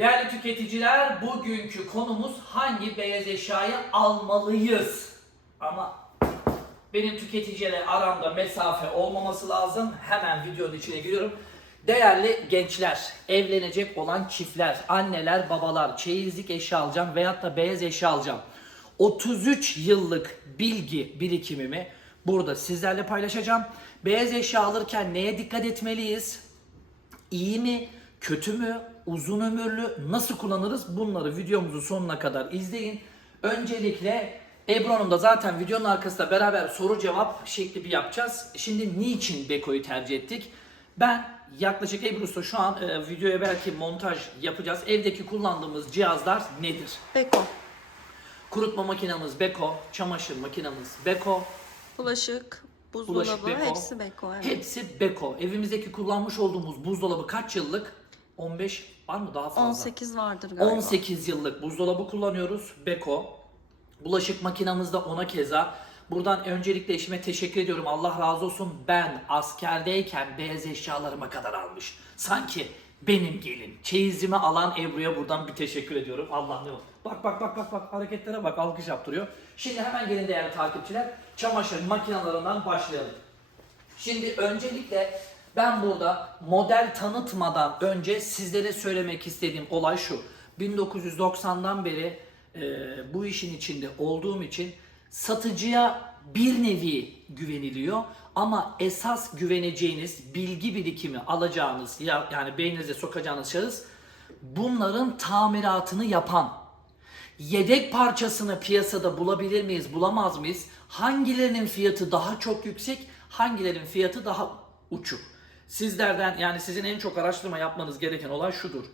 Değerli tüketiciler, bugünkü konumuz hangi beyaz eşyayı almalıyız? Ama benim tüketiciyle aramda mesafe olmaması lazım. Hemen videonun içine giriyorum. Değerli gençler, evlenecek olan çiftler, anneler, babalar, çeyizlik eşya alacağım veyahut da beyaz eşya alacağım. 33 yıllık bilgi birikimimi burada sizlerle paylaşacağım. Beyaz eşya alırken neye dikkat etmeliyiz? İyi mi, kötü mü, uzun ömürlü, nasıl kullanırız bunları videomuzu sonuna kadar izleyin. Öncelikle Ebru Hanım da zaten videonun arkasında beraber soru cevap şekli bir yapacağız. Şimdi niçin Beko'yu tercih ettik? Ben yaklaşık Ebru Usta şu an e, videoya belki montaj yapacağız. Evdeki kullandığımız cihazlar nedir? Beko. Kurutma makinamız Beko, çamaşır makinamız Beko, Bulaşık, buzdolabı Bulaşık Beko. hepsi Beko. Evet. Hepsi Beko. Evimizdeki kullanmış olduğumuz buzdolabı kaç yıllık? 15 var mı daha fazla? 18 vardır galiba. 18 yıllık buzdolabı kullanıyoruz. Beko. Bulaşık makinamız da ona keza. Buradan öncelikle eşime teşekkür ediyorum. Allah razı olsun. Ben askerdeyken beyaz eşyalarıma kadar almış. Sanki benim gelin. Çeyizimi alan Ebru'ya buradan bir teşekkür ediyorum. Allah ne. Bak bak bak bak bak hareketlere bak alkış yaptırıyor. Şimdi hemen gelin değerli takipçiler. Çamaşır makinelerinden başlayalım. Şimdi öncelikle ben burada model tanıtmadan önce sizlere söylemek istediğim olay şu. 1990'dan beri e, bu işin içinde olduğum için satıcıya bir nevi güveniliyor ama esas güveneceğiniz bilgi birikimi alacağınız ya yani beyninize sokacağınız şahıs bunların tamiratını yapan Yedek parçasını piyasada bulabilir miyiz, bulamaz mıyız? Hangilerinin fiyatı daha çok yüksek, hangilerinin fiyatı daha uçuk? Sizlerden yani sizin en çok araştırma yapmanız gereken olay şudur.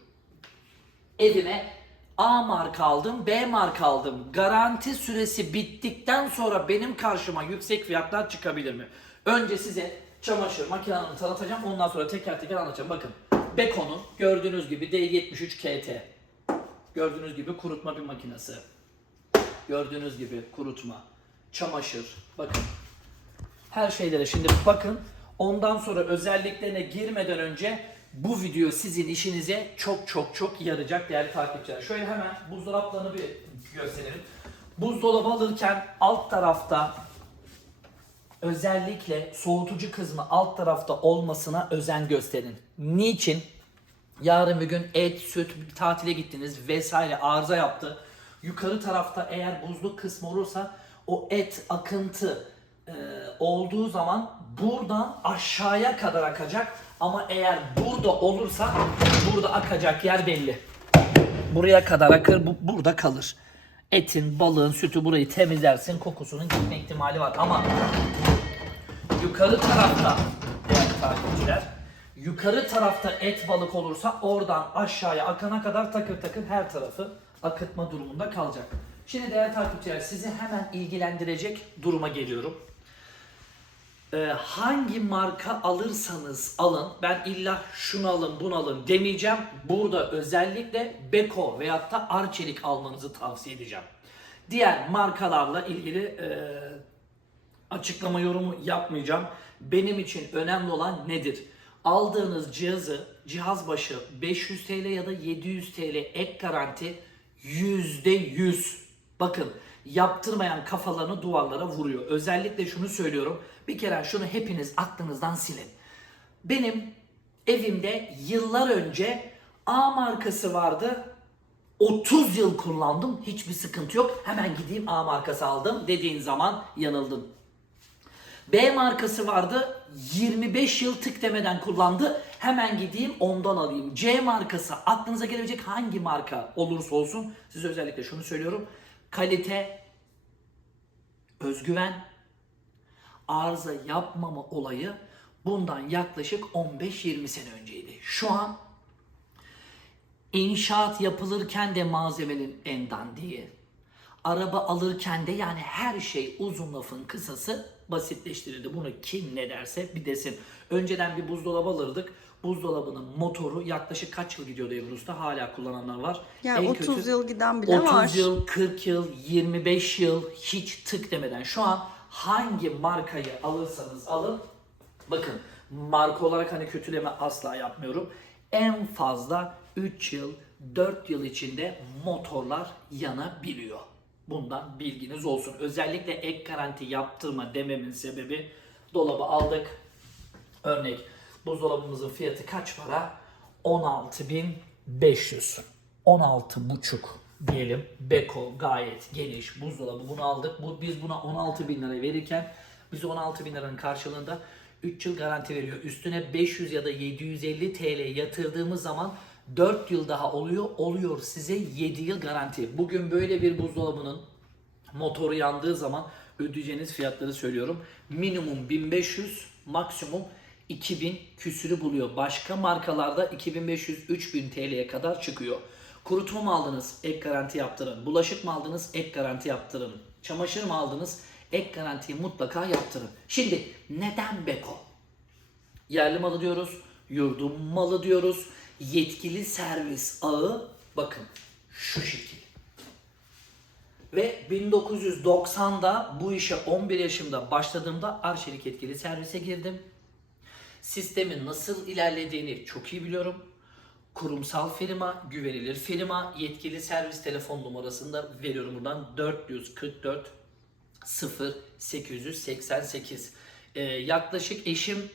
Evime A marka aldım, B marka aldım. Garanti süresi bittikten sonra benim karşıma yüksek fiyatlar çıkabilir mi? Önce size çamaşır makinelerini tanıtacağım. Ondan sonra teker teker anlatacağım. Bakın Beko'nun gördüğünüz gibi D73 KT. Gördüğünüz gibi kurutma bir makinesi. Gördüğünüz gibi kurutma, çamaşır. Bakın. Her şeylere şimdi bakın. Ondan sonra özelliklerine girmeden önce bu video sizin işinize çok çok çok yarayacak değerli takipçiler. Şöyle hemen buzdolaplarını bir gösterelim. Buzdolabı alırken alt tarafta özellikle soğutucu kısmı alt tarafta olmasına özen gösterin. Niçin? Yarın bir gün et, süt, tatile gittiniz vesaire arıza yaptı. Yukarı tarafta eğer buzluk kısmı olursa o et akıntı e, olduğu zaman buradan aşağıya kadar akacak. Ama eğer burada olursa burada akacak yer belli. Buraya kadar akır, bu, burada kalır. Etin, balığın, sütü burayı temizlersin, kokusunun gitme ihtimali var. Ama yukarı tarafta değerli takipçiler yukarı tarafta et balık olursa oradan aşağıya akana kadar takır takır her tarafı akıtma durumunda kalacak. Şimdi değerli takipçiler sizi hemen ilgilendirecek duruma geliyorum. Ee, hangi marka alırsanız alın ben illa şunu alın bunu alın demeyeceğim. Burada özellikle Beko veyahut da Arçelik almanızı tavsiye edeceğim. Diğer markalarla ilgili e, açıklama yorumu yapmayacağım. Benim için önemli olan nedir? Aldığınız cihazı cihaz başı 500 TL ya da 700 TL ek garanti %100. Bakın yaptırmayan kafalarını duvarlara vuruyor. Özellikle şunu söylüyorum. Bir kere şunu hepiniz aklınızdan silin. Benim evimde yıllar önce A markası vardı. 30 yıl kullandım. Hiçbir sıkıntı yok. Hemen gideyim A markası aldım dediğin zaman yanıldın. B markası vardı. 25 yıl tık demeden kullandı. Hemen gideyim ondan alayım. C markası aklınıza gelebilecek hangi marka olursa olsun size özellikle şunu söylüyorum. Kalite, özgüven, arıza yapmama olayı bundan yaklaşık 15-20 sene önceydi. Şu an İnşaat yapılırken de malzemenin en dandiği. Araba alırken de yani her şey uzun lafın kısası basitleştirildi. Bunu kim ne derse bir desin. Önceden bir buzdolabı alırdık. Buzdolabının motoru yaklaşık kaç yıl gidiyordu Ebru Usta? Hala kullananlar var. Yani En 30 kötü- yıl giden bile 30 var. yıl, 40 yıl, 25 yıl hiç tık demeden. Şu an hangi markayı alırsanız alın. Bakın marka olarak hani kötüleme asla yapmıyorum. En fazla 3 yıl, 4 yıl içinde motorlar yanabiliyor. Bundan bilginiz olsun. Özellikle ek garanti yaptırma dememin sebebi dolabı aldık. Örnek buzdolabımızın fiyatı kaç para? 16.500. 16.5 diyelim. Beko gayet geniş buzdolabı bunu aldık. Bu, biz buna 16 bin lira verirken biz 16 bin liranın karşılığında 3 yıl garanti veriyor. Üstüne 500 ya da 750 TL yatırdığımız zaman 4 yıl daha oluyor. Oluyor size 7 yıl garanti. Bugün böyle bir buzdolabının motoru yandığı zaman ödeyeceğiniz fiyatları söylüyorum. Minimum 1500, maksimum 2000 küsürü buluyor. Başka markalarda 2500-3000 TL'ye kadar çıkıyor. Kurutma mı aldınız? Ek garanti yaptırın. Bulaşık mı aldınız? Ek garanti yaptırın. Çamaşır mı aldınız? Ek garantiyi mutlaka yaptırın. Şimdi neden Beko? Yerli malı diyoruz, yurdum malı diyoruz. Yetkili servis ağı bakın şu şekil. Ve 1990'da bu işe 11 yaşımda başladığımda Arçelik yetkili servise girdim. Sistemin nasıl ilerlediğini çok iyi biliyorum. Kurumsal firma, güvenilir firma, yetkili servis telefon numarasını da veriyorum buradan 444 0 888. Ee, yaklaşık eşim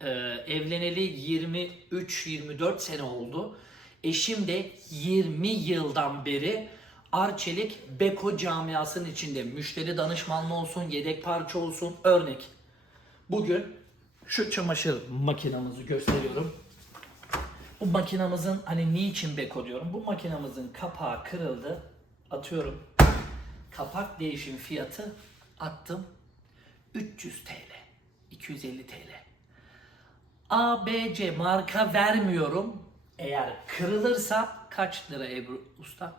e, evleneli 23-24 sene oldu. Eşim de 20 yıldan beri Arçelik Beko camiasının içinde müşteri danışmanlığı olsun, yedek parça olsun. Örnek. Bugün şu çamaşır makinamızı gösteriyorum. Bu makinamızın hani niçin Beko diyorum. Bu makinamızın kapağı kırıldı. Atıyorum. Kapak değişim fiyatı attım 300 TL. 250 TL. A, B, C marka vermiyorum. Eğer kırılırsa kaç lira Ebru Usta?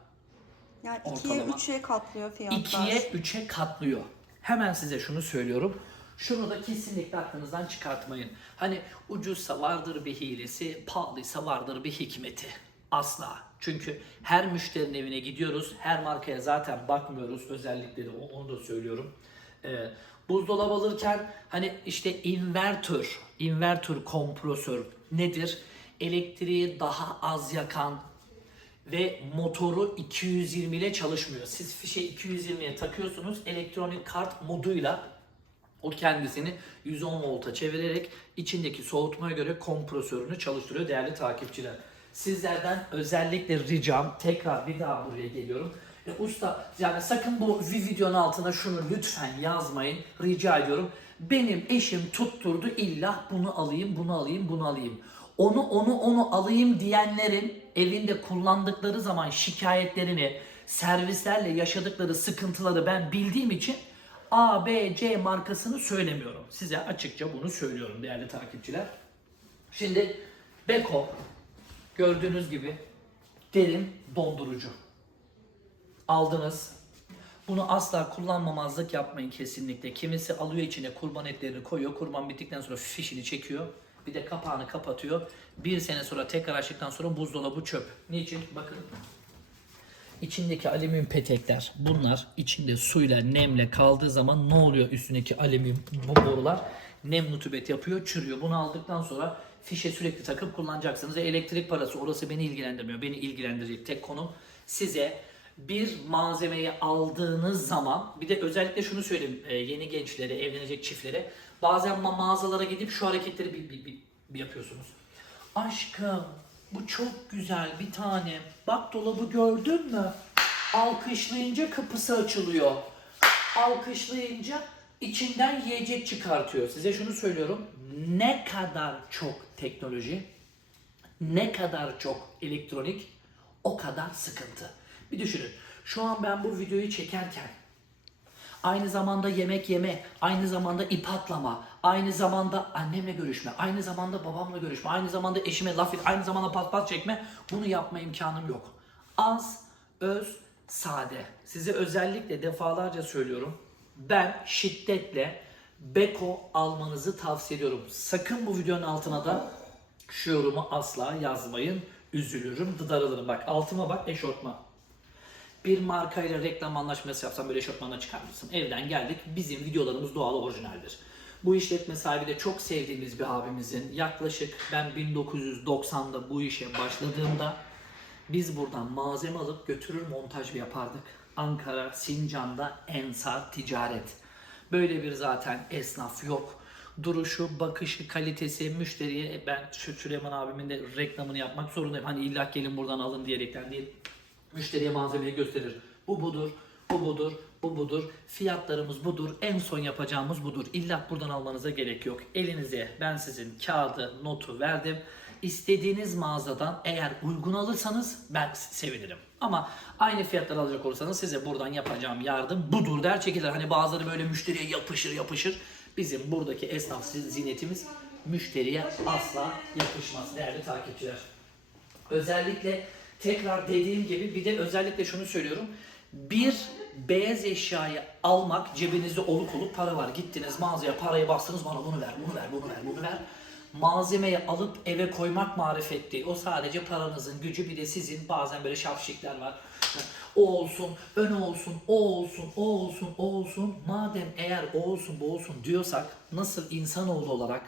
Yani ikiye Ortalama. üçe katlıyor fiyatlar. 2'ye 3'e katlıyor. Hemen size şunu söylüyorum. Şunu da kesinlikle aklınızdan çıkartmayın. Hani ucuzsa vardır bir hilesi, pahalıysa vardır bir hikmeti. Asla. Çünkü her müşterinin evine gidiyoruz. Her markaya zaten bakmıyoruz. Özellikleri onu da söylüyorum. Ee, buzdolabı alırken hani işte invertör, invertör kompresör nedir? Elektriği daha az yakan, ve motoru 220 ile çalışmıyor. Siz fişe 220'ye takıyorsunuz. Elektronik kart moduyla o kendisini 110 volta çevirerek içindeki soğutmaya göre kompresörünü çalıştırıyor değerli takipçiler. Sizlerden özellikle ricam tekrar bir daha buraya geliyorum. E, usta yani sakın bu vi- videonun altına şunu lütfen yazmayın. Rica ediyorum. Benim eşim tutturdu illa bunu alayım, bunu alayım, bunu alayım. Onu onu onu alayım diyenlerin evinde kullandıkları zaman şikayetlerini, servislerle yaşadıkları sıkıntıları ben bildiğim için A, B, C markasını söylemiyorum. Size açıkça bunu söylüyorum değerli takipçiler. Şimdi Beko gördüğünüz gibi derin dondurucu. Aldınız. Bunu asla kullanmamazlık yapmayın kesinlikle. Kimisi alıyor içine kurban etlerini koyuyor. Kurban bittikten sonra fişini çekiyor. Bir de kapağını kapatıyor. Bir sene sonra tekrar açtıktan sonra buzdolabı çöp. Niçin? Bakın İçindeki alüminyum petekler bunlar içinde suyla nemle kaldığı zaman ne oluyor üstündeki alüminyum bu borular nem nutubet yapıyor çürüyor. Bunu aldıktan sonra fişe sürekli takıp kullanacaksınız. Elektrik parası orası beni ilgilendirmiyor. Beni ilgilendirecek tek konu size bir malzemeyi aldığınız zaman bir de özellikle şunu söyleyeyim e, yeni gençlere evlenecek çiftlere bazen ma- mağazalara gidip şu hareketleri bir, bir, bir- bir yapıyorsunuz. Aşkım bu çok güzel bir tane. Bak dolabı gördün mü? Alkışlayınca kapısı açılıyor. Alkışlayınca içinden yiyecek çıkartıyor. Size şunu söylüyorum. Ne kadar çok teknoloji, ne kadar çok elektronik, o kadar sıkıntı. Bir düşünün. Şu an ben bu videoyu çekerken Aynı zamanda yemek yeme, aynı zamanda ip atlama, aynı zamanda annemle görüşme, aynı zamanda babamla görüşme, aynı zamanda eşime laf et, aynı zamanda pat pat çekme. Bunu yapma imkanım yok. Az, öz, sade. Size özellikle defalarca söylüyorum. Ben şiddetle Beko almanızı tavsiye ediyorum. Sakın bu videonun altına da şu yorumu asla yazmayın. Üzülürüm, dıdarılırım. Bak altıma bak eşortman bir markayla reklam anlaşması yapsan böyle eşofmanla çıkar mısın? Evden geldik. Bizim videolarımız doğal orijinaldir. Bu işletme sahibi de çok sevdiğimiz bir abimizin yaklaşık ben 1990'da bu işe başladığımda Biz buradan malzeme alıp götürür montaj yapardık. Ankara, Sincan'da Ensar Ticaret. Böyle bir zaten esnaf yok. Duruşu, bakışı, kalitesi, müşteriye ben şu Süleyman abimin de reklamını yapmak zorundayım. Hani illa gelin buradan alın diyerekten değil. Müşteriye malzemeyi gösterir. Bu budur, bu budur, bu budur. Fiyatlarımız budur. En son yapacağımız budur. İlla buradan almanıza gerek yok. Elinize ben sizin kağıdı, notu verdim. İstediğiniz mağazadan eğer uygun alırsanız ben sevinirim. Ama aynı fiyatları alacak olursanız size buradan yapacağım yardım budur der çekilir. Hani bazıları böyle müşteriye yapışır yapışır. Bizim buradaki esnaf ziynetimiz müşteriye asla yapışmaz değerli takipçiler. Özellikle tekrar dediğim gibi bir de özellikle şunu söylüyorum. Bir beyaz eşyayı almak cebinizde oluk oluk para var. Gittiniz mağazaya parayı bastınız bana bunu ver, bunu ver, bunu ver, bunu ver. Malzemeyi alıp eve koymak marifet değil. O sadece paranızın gücü bir de sizin bazen böyle şapşikler var. O olsun, ön olsun, o olsun, o olsun, o olsun. Madem eğer o olsun, bu olsun diyorsak nasıl insanoğlu olarak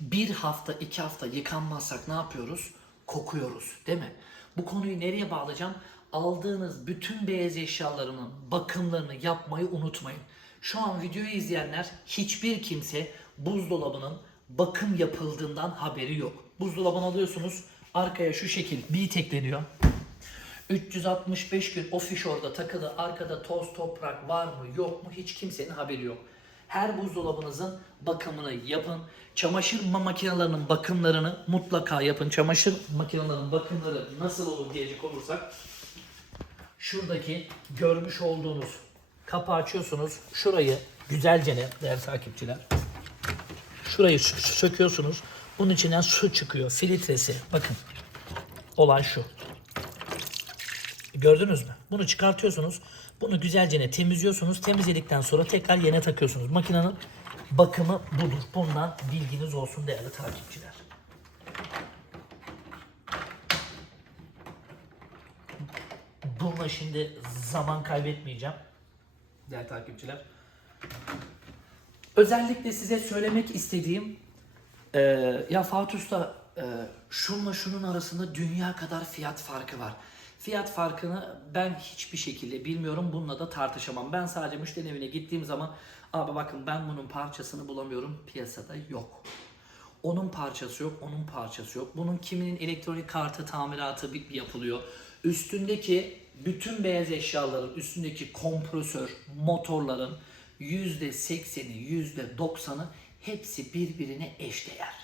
bir hafta iki hafta yıkanmazsak ne yapıyoruz? Kokuyoruz değil mi? Bu konuyu nereye bağlayacağım? Aldığınız bütün beyaz eşyalarının bakımlarını yapmayı unutmayın. Şu an videoyu izleyenler hiçbir kimse buzdolabının bakım yapıldığından haberi yok. Buzdolabını alıyorsunuz arkaya şu şekil bir tekleniyor. 365 gün o orada takılı arkada toz toprak var mı yok mu hiç kimsenin haberi yok. Her buzdolabınızın bakımını yapın. Çamaşır ma- makinelerinin bakımlarını mutlaka yapın. Çamaşır makinelerinin bakımları nasıl olur diyecek olursak şuradaki görmüş olduğunuz kapağı açıyorsunuz. Şurayı güzelce ne değerli takipçiler. Şurayı sö- söküyorsunuz. Bunun içinden su çıkıyor. Filtresi. Bakın. Olay şu. Gördünüz mü? Bunu çıkartıyorsunuz. Bunu güzelce temizliyorsunuz. Temizledikten sonra tekrar yerine takıyorsunuz. Makinenin bakımı budur. Bundan bilginiz olsun değerli takipçiler. Bununla şimdi zaman kaybetmeyeceğim. Değerli takipçiler. Özellikle size söylemek istediğim e, ya Fatih Usta e, şunla şunun arasında dünya kadar fiyat farkı var. Fiyat farkını ben hiçbir şekilde bilmiyorum. Bununla da tartışamam. Ben sadece müşteri evine gittiğim zaman abi bakın ben bunun parçasını bulamıyorum. Piyasada yok. Onun parçası yok, onun parçası yok. Bunun kiminin elektronik kartı tamiratı bir- yapılıyor. Üstündeki bütün beyaz eşyaların üstündeki kompresör, motorların %80'i, %90'ı hepsi birbirine eşdeğer.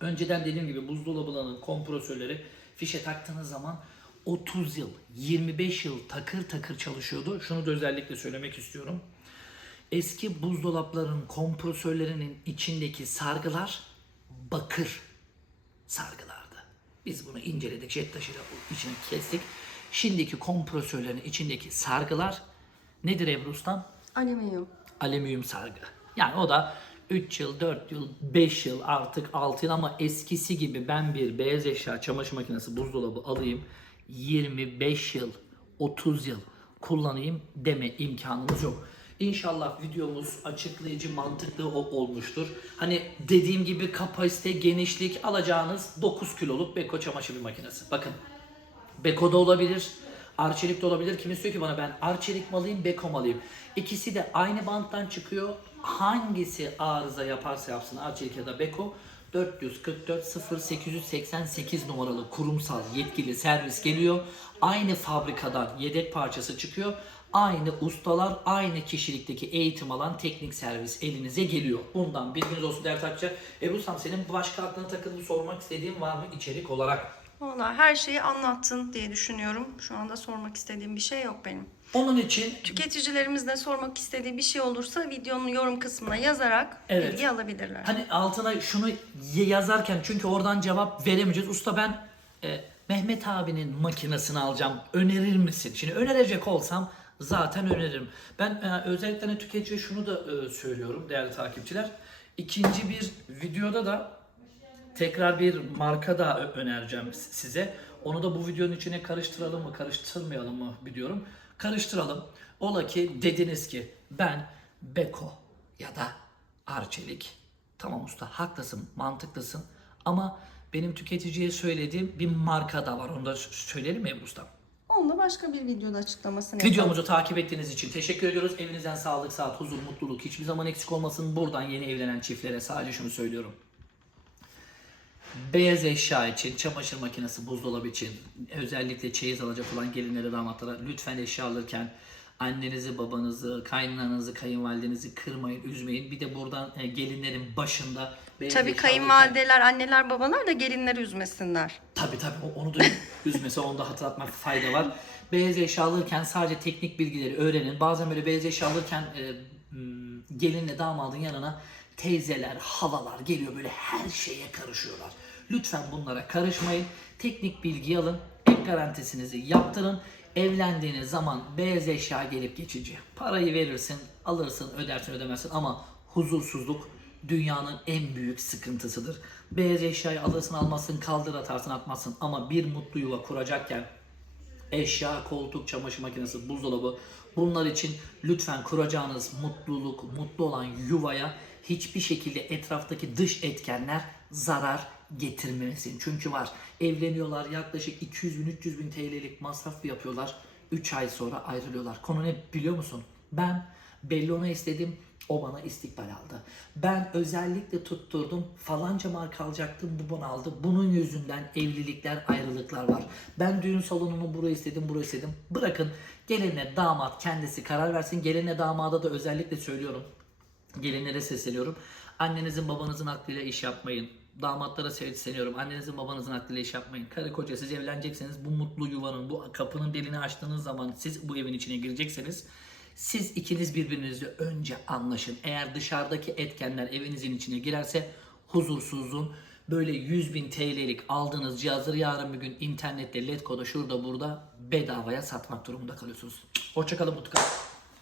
Önceden dediğim gibi buzdolabının kompresörleri fişe taktığınız zaman 30 yıl, 25 yıl takır takır çalışıyordu. Şunu da özellikle söylemek istiyorum. Eski buzdolapların kompresörlerinin içindeki sargılar bakır sargılardı. Biz bunu inceledik, jet taşıyla içine kestik. Şimdiki kompresörlerin içindeki sargılar nedir Ebru Ustam? Alüminyum. alüminyum sargı. Yani o da 3 yıl, 4 yıl, 5 yıl artık 6 yıl ama eskisi gibi ben bir beyaz eşya çamaşır makinesi buzdolabı alayım 25 yıl, 30 yıl kullanayım deme imkanımız yok. İnşallah videomuz açıklayıcı, mantıklı olmuştur. Hani dediğim gibi kapasite, genişlik alacağınız 9 kiloluk Beko çamaşır makinesi. Bakın Beko'da olabilir, Arçelik de olabilir. Kimisi diyor ki bana ben Arçelik mi alayım, Beko mu alayım? İkisi de aynı banttan çıkıyor. Hangisi arıza yaparsa yapsın Arçelik ya da Beko 444 0888 numaralı kurumsal yetkili servis geliyor. Aynı fabrikadan yedek parçası çıkıyor. Aynı ustalar, aynı kişilikteki eğitim alan teknik servis elinize geliyor. Bundan bilginiz olsun değerli takipçiler. Ebru Sam senin başka aklına takılı sormak istediğin var mı içerik olarak? Valla her şeyi anlattın diye düşünüyorum. Şu anda sormak istediğim bir şey yok benim. Onun için Tüketicilerimiz de sormak istediği bir şey olursa videonun yorum kısmına yazarak Evet. bilgi alabilirler. hani altına şunu y- yazarken çünkü oradan cevap veremeyeceğiz. Usta ben e, Mehmet abinin makinesini alacağım. Önerir misin? Şimdi önerecek olsam zaten öneririm. Ben e, özellikle hani tüketiciye şunu da e, söylüyorum değerli takipçiler. İkinci bir videoda da tekrar bir marka da önereceğim size. Onu da bu videonun içine karıştıralım mı, karıştırmayalım mı biliyorum. Karıştıralım. Ola ki dediniz ki ben Beko ya da Arçelik. Tamam usta haklısın, mantıklısın ama benim tüketiciye söylediğim bir marka da var. Onu da söyleyelim mi Ustam? Onu da başka bir videoda açıklamasını yapalım. Videomuzu takip ettiğiniz için teşekkür ediyoruz. Evinizden sağlık, saat, huzur, mutluluk hiçbir zaman eksik olmasın. Buradan yeni evlenen çiftlere sadece şunu söylüyorum. Beyaz eşya için, çamaşır makinesi, buzdolabı için, özellikle çeyiz alacak olan gelinlere, damatlara lütfen eşya alırken annenizi, babanızı, kaynananızı, kayınvalidenizi kırmayın, üzmeyin. Bir de buradan e, gelinlerin başında beyaz Tabii eşya kayınvalideler, anneler, babalar da gelinleri üzmesinler. Tabii tabii o- onu da üzmese onu da hatırlatmak fayda var. Beyaz eşya alırken sadece teknik bilgileri öğrenin. Bazen böyle beyaz eşya alırken e, m, gelinle damadın yanına teyzeler, halalar geliyor böyle her şeye karışıyorlar. Lütfen bunlara karışmayın. Teknik bilgi alın. Ek garantisinizi yaptırın. Evlendiğiniz zaman beyaz eşya gelip geçici. Parayı verirsin, alırsın, ödersin, ödemezsin ama huzursuzluk dünyanın en büyük sıkıntısıdır. Beyaz eşyayı alırsın almazsın kaldır atarsın atmazsın ama bir mutlu yuva kuracakken eşya, koltuk, çamaşır makinesi, buzdolabı bunlar için lütfen kuracağınız mutluluk, mutlu olan yuvaya hiçbir şekilde etraftaki dış etkenler zarar getirmemesin. Çünkü var evleniyorlar yaklaşık 200 bin 300 bin TL'lik masraf yapıyorlar. 3 ay sonra ayrılıyorlar. Konu ne biliyor musun? Ben Bellona istedim. O bana istikbal aldı. Ben özellikle tutturdum. Falanca marka alacaktım. Bu bana aldı. Bunun yüzünden evlilikler, ayrılıklar var. Ben düğün salonunu buraya istedim, buraya istedim. Bırakın gelinle damat kendisi karar versin. Gelinle damada da özellikle söylüyorum. Gelinlere sesleniyorum. Annenizin babanızın aklıyla iş yapmayın. Damatlara sesleniyorum. Annenizin babanızın aklıyla iş yapmayın. Karı koca siz evlenecekseniz bu mutlu yuvanın, bu kapının delini açtığınız zaman siz bu evin içine girecekseniz siz ikiniz birbirinizle önce anlaşın. Eğer dışarıdaki etkenler evinizin içine girerse huzursuzluğun böyle 100 bin TL'lik aldığınız cihazları yarın bir gün internette Letgo'da şurada burada bedavaya satmak durumunda kalıyorsunuz. Hoşçakalın mutlu kalın.